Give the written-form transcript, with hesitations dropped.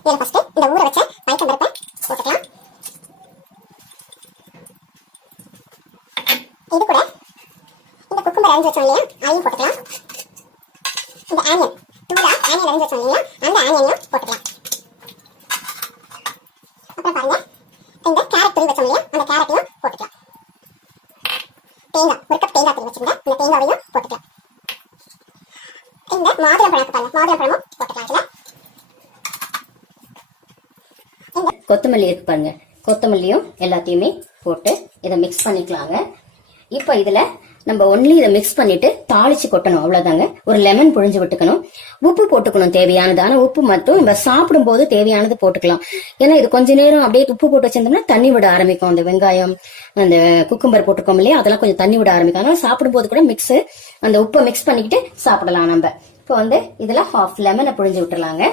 இதுல ஃபர்ஸ்ட் இந்த ஊற வச்ச பயக்கம் பருப்பை போட்டுக்கலாம். இது கூட இந்த குக்கும்பர் அரைஞ்சு வச்சோம் இல்லையா, அதையும் போட்டுக்கலாம். இந்த ஆனியன் தூளா ஆனியன் அரைஞ்சு வச்சோம் இல்லையா, அந்த ஆனியனையும் போட்டுக்கலாம். அப்புறம் பாருங்க, இந்த கேரட் துருவி வச்சோம் இல்லையா, அந்த கேரட்டையும் போட்டுக்கலாம். தேங்காய், ஒரு கப் தேங்காய் துருவி வச்சிருந்தேன், இந்த தேங்காவையும் போட்டுக்கலாம். இந்த மாதுளம்பழம் பாருங்க, மாதுளம்பழமும் போட்டுக்கலாம். இதுல கொத்தமல்லி இருக்கு பாருங்க, கொத்தமல்லியும் எல்லாத்தையுமே போட்டு இதை மிக்ஸ் பண்ணிக்கலாங்க. இப்போ இதுல நம்ம ஒன்லி இதை மிக்ஸ் பண்ணிட்டு தாளிச்சு கொட்டணும், அவ்வளவுதாங்க. ஒரு லெமன் புழிஞ்சு விட்டுக்கணும், உப்பு போட்டுக்கணும் தேவையானது. ஆனா உப்பு மட்டும் நம்ம சாப்பிடும் போது தேவையானது போட்டுக்கலாம். ஏன்னா இது கொஞ்ச நேரம் அப்படியே உப்பு போட்டு வச்சிருந்தோம்னா தண்ணி விட ஆரம்பிக்கும். அந்த வெங்காயம், அந்த குக்கும்பர் போட்டுக்கோம் இல்லையா, அதெல்லாம் கொஞ்சம் தண்ணி விட ஆரம்பிக்கும். அதனால சாப்பிடும் போது கூட அந்த உப்பை மிக்ஸ் பண்ணிக்கிட்டு சாப்பிடலாம் நம்ம. இப்போ இதுல 1/2 லெமனை புழிஞ்சு விட்டுறலாங்க.